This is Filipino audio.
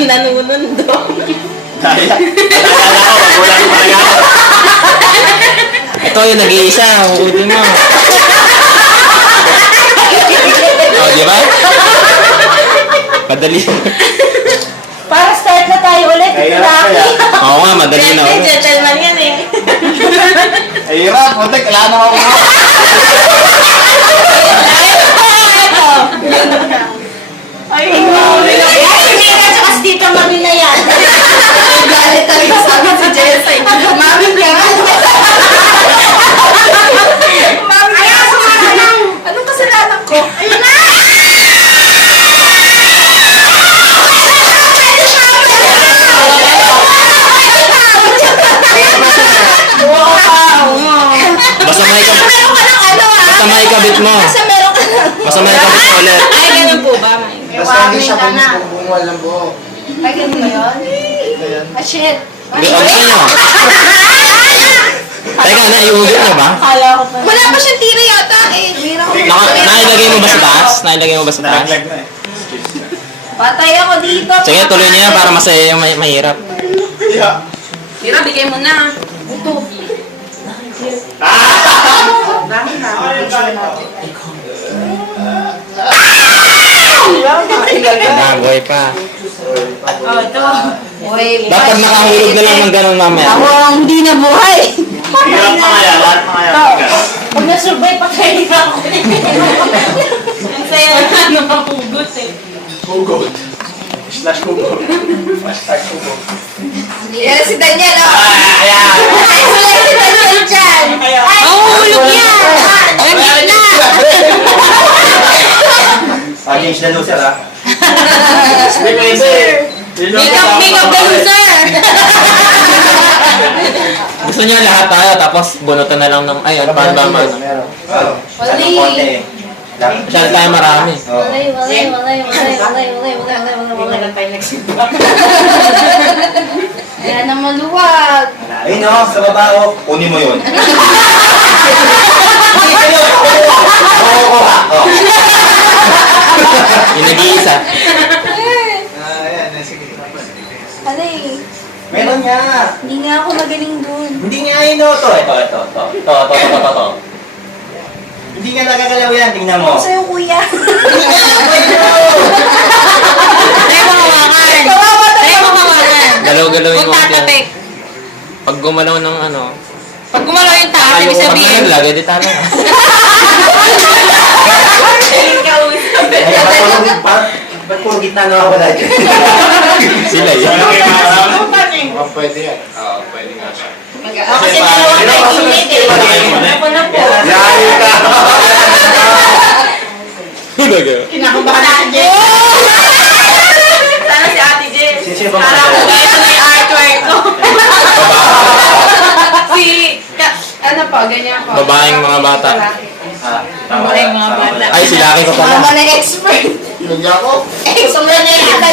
Nanunundo. Dahil ako, magulang mo na yan. Ito yung nag-iisa, hukutin mo. Oh, di ba? Madali. Para start na tayo ulit. Kaya, Rocky. kaya. Oo nga, madali na ulit. Gentleman yan eh. Ay, hirap. Punta, kailangan ako mo. Ay, hindi na sa kasi dito mami na yan. Galit tayo sabi si Jessay. Mami ka. Mami ka. Anong kasalanan ko? Ayun na! Basta may kabit. Meron ka ng ano ah. Basta may kabit mo. Basta meron ka ng... Basta may kabit mo ulit. Ay, ganun po ba, Mike? Basta hindi siya bumubuwal ng buhok. Ay, ganun ba yun? Ayan. Ah, shit. Ang gusto nyo. Teka, naiugit na ba? Kala ko pa. Wala pa siyang tira yata eh. Nailagay mo ba sa taas? Nailagay mo ba sa taas? Nalaglag na eh. Patay ako dito. Sige, tuloy niyo yan para masaya yung mahirap. Yeah. Tira, bigay mo na. Ito. Nagoy pa. Oh, ito. Uy, Dapat nakahulog na lang ng ganun mamaya. ako ang hindi na buhay. Hirap pa nga yan. Lahat pa nga yan. Pag na-survive, patay na ako. Ang saya na nakapugot eh. Hugot. Slash hugot. Hashtag hugot. Yan si Daniel, oh. Ayan. Ay, wala si Daniel dyan. Mahulog yan. Daniel na. Change na loser ha. Make up the loser. Gusto niya lahat tayo tapos bunutan na lang ng ayun, paano ba man? Meron. Wali. Masyado tayo marami. Walay. Ayan na maluwag. Ayun o, sa baba o. Kunin mo yun. Yung nag-iisa. Ayan, sige. Alay, Meron nga. hindi nga ako magaling dun. Hindi nga yun o. Ito. Hindi nga nagagalaw yan. Tingnan mo. Ako sa'yo, kuya. Galaw-galawin mo yan. Pag gumalaw ng ano, Pag gumalaw yung taas, ayaw ibig ko sabihin. lagay di talo. Ba't puro gitna na ako wala dyan? Sila yun. Pwede yan. Oo, pwede nga siya. Kasi dalawa tayo init eh. Ako na po. Yari ka! Lagay. Kinakabahan na si Jen. Sana si Ate Jen. Sino bang Para masaya? ako ito na yung artwork ko. Ano po, ganyan po. Babaeng mga bata. Tama Babaeng mga bata. Ay, si Laki ko pala. Mama na expert. Hindi ako. Expert na yata